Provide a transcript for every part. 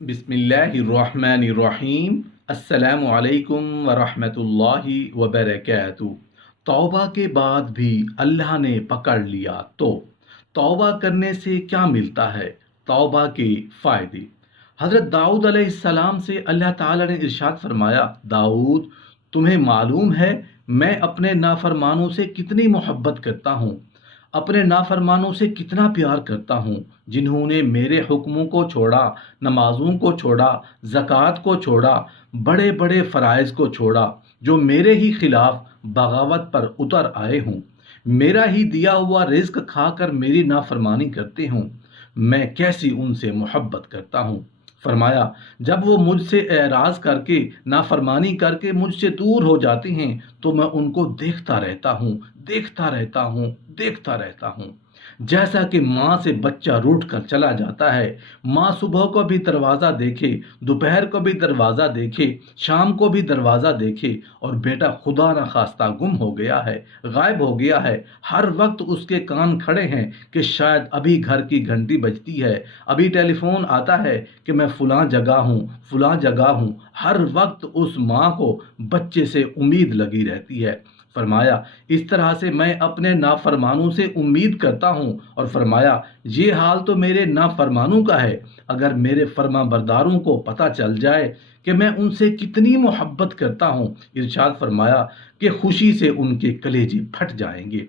بسم اللہ الرحمن الرحیم۔ السلام علیکم ورحمۃ اللہ وبرکاتہ۔ توبہ کے بعد بھی اللہ نے پکڑ لیا تو توبہ کرنے سے کیا ملتا ہے؟ توبہ کے فائدے۔ حضرت داؤد علیہ السلام سے اللہ تعالی نے ارشاد فرمایا، داؤد تمہیں معلوم ہے میں اپنے نافرمانوں سے کتنی محبت کرتا ہوں، اپنے نافرمانوں سے کتنا پیار کرتا ہوں، جنہوں نے میرے حکموں کو چھوڑا، نمازوں کو چھوڑا، زکوٰۃ کو چھوڑا، بڑے بڑے فرائض کو چھوڑا، جو میرے ہی خلاف بغاوت پر اتر آئے ہوں، میرا ہی دیا ہوا رزق کھا کر میری نافرمانی کرتے ہوں، میں کیسی ان سے محبت کرتا ہوں۔ فرمایا جب وہ مجھ سے اعراض کر کے، نافرمانی کر کے مجھ سے دور ہو جاتے ہیں تو میں ان کو دیکھتا رہتا ہوں، دیکھتا رہتا ہوں، دیکھتا رہتا ہوں، جیسا کہ ماں سے بچہ روٹھ کر چلا جاتا ہے۔ ماں صبح کو بھی دروازہ دیکھے، دوپہر کو بھی دروازہ دیکھے، شام کو بھی دروازہ دیکھے، اور بیٹا خدا نہ خواستہ گم ہو گیا ہے، غائب ہو گیا ہے، ہر وقت اس کے کان کھڑے ہیں کہ شاید ابھی گھر کی گھنٹی بجتی ہے، ابھی ٹیلی فون آتا ہے کہ میں فلاں جگہ ہوں، فلاں جگہ ہوں۔ ہر وقت اس ماں کو بچے سے امید لگی رہتی ہے۔ فرمایا اس طرح سے میں اپنے نافرمانوں سے امید کرتا ہوں، اور فرمایا یہ حال تو میرے نافرمانوں کا ہے، اگر میرے فرما برداروں کو پتہ چل جائے کہ میں ان سے کتنی محبت کرتا ہوں، ارشاد فرمایا کہ خوشی سے ان کے کلیجے پھٹ جائیں گے۔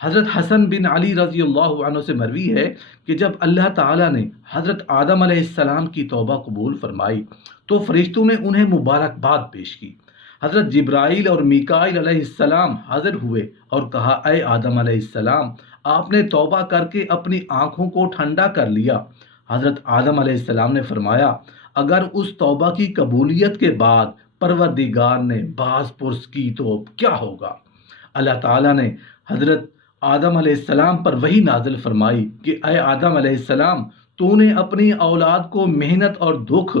حضرت حسن بن علی رضی اللہ عنہ سے مروی ہے کہ جب اللہ تعالیٰ نے حضرت آدم علیہ السلام کی توبہ قبول فرمائی تو فرشتوں نے انہیں مبارکباد پیش کی۔ حضرت جبرائیل اور میکائیل علیہ السلام حاضر ہوئے اور کہا، اے آدم علیہ السلام، آپ نے توبہ کر کے اپنی آنکھوں کو ٹھنڈا کر لیا۔ حضرت آدم علیہ السلام نے فرمایا، اگر اس توبہ کی قبولیت کے بعد پروردگار نے باز پرس کی تو کیا ہوگا؟ اللہ تعالیٰ نے حضرت آدم علیہ السلام پر وحی نازل فرمائی کہ اے آدم علیہ السلام، تو نے اپنی اولاد کو محنت اور دکھ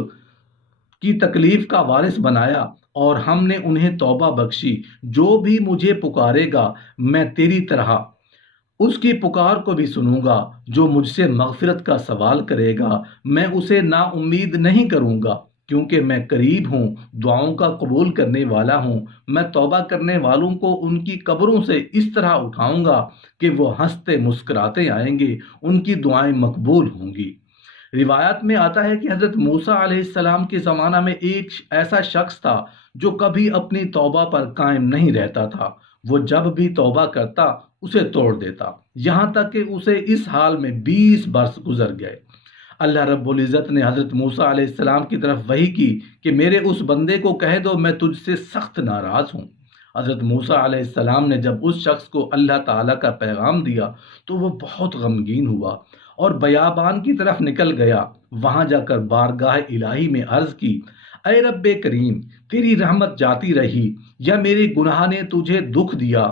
کی تکلیف کا وارث بنایا، اور ہم نے انہیں توبہ بخشی۔ جو بھی مجھے پکارے گا میں تیری طرح اس کی پکار کو بھی سنوں گا، جو مجھ سے مغفرت کا سوال کرے گا میں اسے نا امید نہیں کروں گا، کیونکہ میں قریب ہوں، دعاؤں کا قبول کرنے والا ہوں۔ میں توبہ کرنے والوں کو ان کی قبروں سے اس طرح اٹھاؤں گا کہ وہ ہنستے مسکراتے آئیں گے، ان کی دعائیں مقبول ہوں گی۔ روایت میں آتا ہے کہ حضرت موسیٰ علیہ السلام کے زمانہ میں ایک ایسا شخص تھا جو کبھی اپنی توبہ پر قائم نہیں رہتا تھا۔ وہ جب بھی توبہ کرتا اسے توڑ دیتا، یہاں تک کہ اسے اس حال میں 20 برس گزر گئے۔ اللہ رب العزت نے حضرت موسیٰ علیہ السلام کی طرف وحی کی کہ میرے اس بندے کو کہہ دو میں تجھ سے سخت ناراض ہوں۔ حضرت موسیٰ علیہ السلام نے جب اس شخص کو اللہ تعالیٰ کا پیغام دیا تو وہ بہت غمگین ہوا اور بیابان کی طرف نکل گیا۔ وہاں جا کر بارگاہ الہی میں عرض کی، اے رب کریم، تیری رحمت جاتی رہی یا میرے گناہ نے تجھے دکھ دیا؟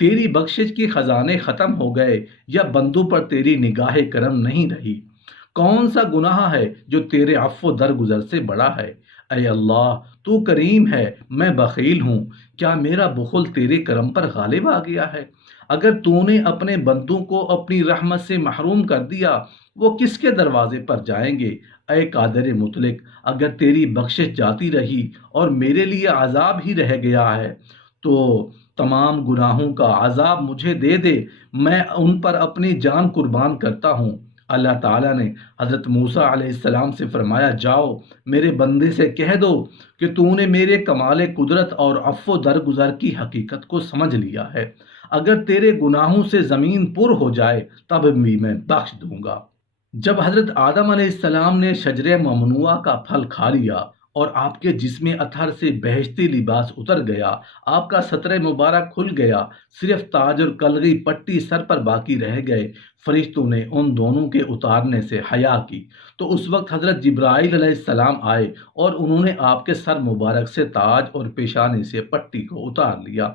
تیری بخشش کے خزانے ختم ہو گئے یا بندوں پر تیری نگاہ کرم نہیں رہی؟ کون سا گناہ ہے جو تیرے عفو درگزر سے بڑا ہے؟ اے اللہ، تو کریم ہے، میں بخیل ہوں، کیا میرا بخل تیرے کرم پر غالب آ گیا ہے؟ اگر تو نے اپنے بندوں کو اپنی رحمت سے محروم کر دیا وہ کس کے دروازے پر جائیں گے؟ اے قادر مطلق، اگر تیری بخشش جاتی رہی اور میرے لیے عذاب ہی رہ گیا ہے تو تمام گناہوں کا عذاب مجھے دے دے، میں ان پر اپنی جان قربان کرتا ہوں۔ اللہ تعالیٰ نے حضرت موسیٰ علیہ السلام سے فرمایا، جاؤ میرے بندے سے کہہ دو کہ تو نے میرے کمال قدرت اور عفو درگزر کی حقیقت کو سمجھ لیا ہے، اگر تیرے گناہوں سے زمین پر ہو جائے تب بھی میں بخش دوں گا۔ جب حضرت آدم علیہ السلام نے شجر ممنوعہ کا پھل کھا لیا اور آپ کے جسم اطہر سے بہشتی لباس اتر گیا، آپ کا ستر مبارک کھل گیا، صرف تاج اور کلغی پٹی سر پر باقی رہ گئے، فرشتوں نے ان دونوں کے اتارنے سے حیا کی تو اس وقت حضرت جبرائیل علیہ السلام آئے اور انہوں نے آپ کے سر مبارک سے تاج اور پیشانی سے پٹی کو اتار لیا،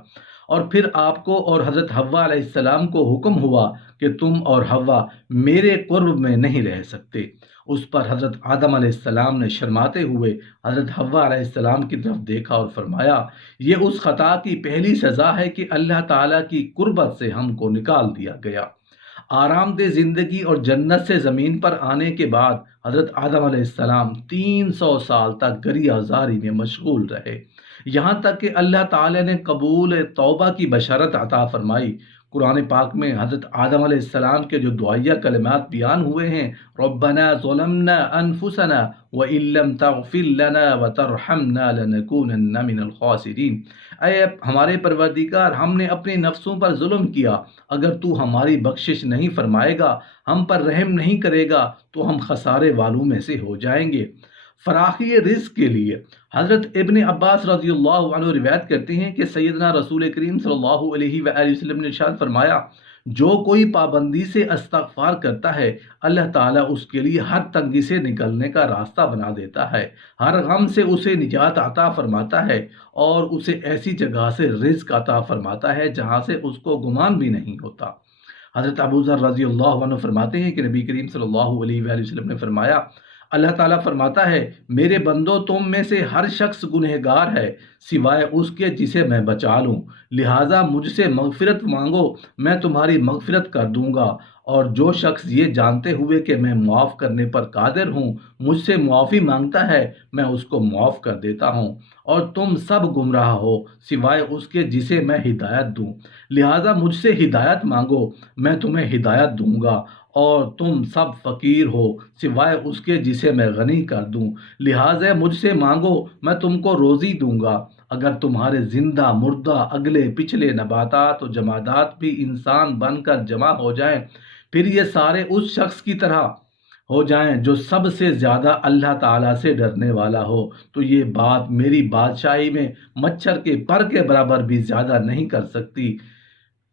اور پھر آپ کو اور حضرت حوا علیہ السلام کو حکم ہوا کہ تم اور حوا میرے قرب میں نہیں رہ سکتے۔ اس پر حضرت آدم علیہ السلام نے شرماتے ہوئے حضرت حوا علیہ السلام کی طرف دیکھا اور فرمایا، یہ اس خطا کی پہلی سزا ہے کہ اللہ تعالیٰ کی قربت سے ہم کو نکال دیا گیا۔ آرام دہ زندگی اور جنت سے زمین پر آنے کے بعد حضرت آدم علیہ السلام 300 سال تک گریہ زاری میں مشغول رہے، یہاں تک کہ اللہ تعالی نے قبول توبہ کی بشارت عطا فرمائی۔ قرآن پاک میں حضرت آدم علیہ السلام کے جو دعائیہ کلمات بیان ہوئے ہیں، ربنا ظلمنا انفسنا وان لم تغفر لنا وترحمنا لنکونن من الخاسرین، اے ہمارے پروردگار، ہم نے اپنے نفسوں پر ظلم کیا، اگر تو ہماری بخشش نہیں فرمائے گا، ہم پر رحم نہیں کرے گا تو ہم خسارے والوں میں سے ہو جائیں گے۔ فراخی رزق کے لیے حضرت ابن عباس رضی اللہ عنہ روایت کرتے ہیں کہ سیدنا رسول کریم صلی اللہ علیہ وآلہ وسلم نے ارشاد فرمایا، جو کوئی پابندی سے استغفار کرتا ہے، اللہ تعالیٰ اس کے لیے ہر تنگی سے نکلنے کا راستہ بنا دیتا ہے، ہر غم سے اسے نجات عطا فرماتا ہے، اور اسے ایسی جگہ سے رزق عطا فرماتا ہے جہاں سے اس کو گمان بھی نہیں ہوتا۔ حضرت ابو ذر رضی اللہ عنہ فرماتے ہیں کہ نبی کریم صلی اللہ علیہ وآلہ وسلم نے فرمایا، اللہ تعالیٰ فرماتا ہے، میرے بندو، تم میں سے ہر شخص گنہگار ہے سوائے اس کے جسے میں بچا لوں، لہٰذا مجھ سے مغفرت مانگو، میں تمہاری مغفرت کر دوں گا، اور جو شخص یہ جانتے ہوئے کہ میں معاف کرنے پر قادر ہوں مجھ سے معافی مانگتا ہے، میں اس کو معاف کر دیتا ہوں، اور تم سب گمراہ ہو سوائے اس کے جسے میں ہدایت دوں، لہٰذا مجھ سے ہدایت مانگو، میں تمہیں ہدایت دوں گا، اور تم سب فقیر ہو سوائے اس کے جسے میں غنی کر دوں، لہٰذا مجھ سے مانگو، میں تم کو روزی دوں گا۔ اگر تمہارے زندہ مردہ اگلے پچھلے نباتات و جمادات بھی انسان بن کر جمع ہو جائیں، پھر یہ سارے اس شخص کی طرح ہو جائیں جو سب سے زیادہ اللہ تعالیٰ سے ڈرنے والا ہو، تو یہ بات میری بادشاہی میں مچھر کے پر کے برابر بھی زیادہ نہیں کر سکتی۔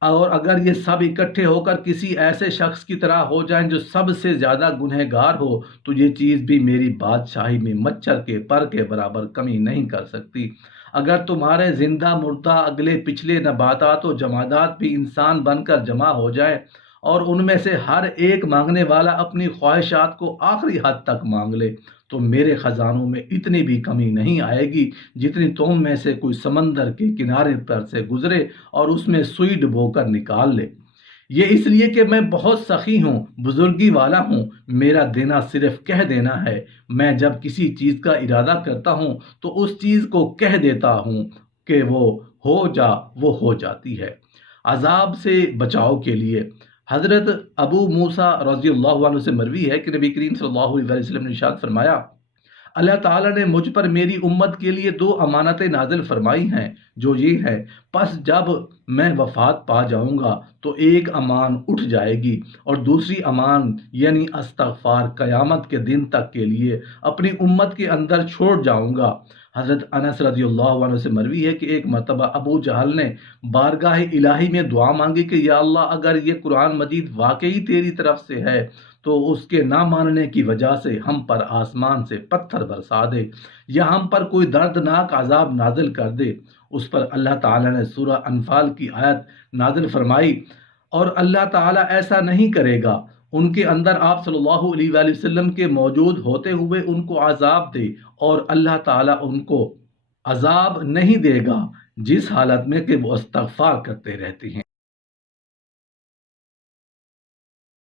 اور اگر یہ سب اکٹھے ہو کر کسی ایسے شخص کی طرح ہو جائیں جو سب سے زیادہ گنہگار ہو، تو یہ چیز بھی میری بادشاہی میں مچھر کے پر کے برابر کمی نہیں کر سکتی۔ اگر تمہارے زندہ مردہ اگلے پچھلے نباتات و جمادات بھی انسان بن کر جمع ہو جائیں، اور ان میں سے ہر ایک مانگنے والا اپنی خواہشات کو آخری حد تک مانگ لے، تو میرے خزانوں میں اتنی بھی کمی نہیں آئے گی جتنی تم میں سے کوئی سمندر کے کنارے پر سے گزرے اور اس میں سوئی ڈبو کر نکال لے۔ یہ اس لیے کہ میں بہت سخی ہوں، بزرگی والا ہوں، میرا دینا صرف کہہ دینا ہے، میں جب کسی چیز کا ارادہ کرتا ہوں تو اس چیز کو کہہ دیتا ہوں کہ وہ ہو جاتی ہے۔ عذاب سے بچاؤ کے لیے حضرت ابو موسیٰ رضی اللہ عنہ سے مروی ہے کہ نبی کریم صلی اللہ علیہ وسلم نے ارشاد فرمایا، اللہ تعالیٰ نے مجھ پر میری امت کے لیے 2 امانتیں نازل فرمائی ہیں، جو یہ ہے، پس جب میں وفات پا جاؤں گا تو ایک امان اٹھ جائے گی، اور دوسری امان یعنی استغفار قیامت کے دن تک کے لیے اپنی امت کے اندر چھوڑ جاؤں گا۔ حضرت انس رضی اللہ عنہ سے مروی ہے کہ ایک مرتبہ ابو جہل نے بارگاہ الہی میں دعا مانگی کہ یا اللہ، اگر یہ قرآن مجید واقعی تیری طرف سے ہے تو اس کے نہ ماننے کی وجہ سے ہم پر آسمان سے پتھر برسا دے، یا ہم پر کوئی دردناک عذاب نازل کر دے۔ اس پر اللہ تعالیٰ نے سورہ انفال کی آیت نازل فرمائی، اور اللہ تعالیٰ ایسا نہیں کرے گا، ان کے اندر آپ صلی اللہ علیہ وآلہ وسلم کے موجود ہوتے ہوئے ان کو عذاب دے، اور اللہ تعالیٰ ان کو عذاب نہیں دے گا جس حالت میں کہ وہ استغفار کرتے رہتے ہیں۔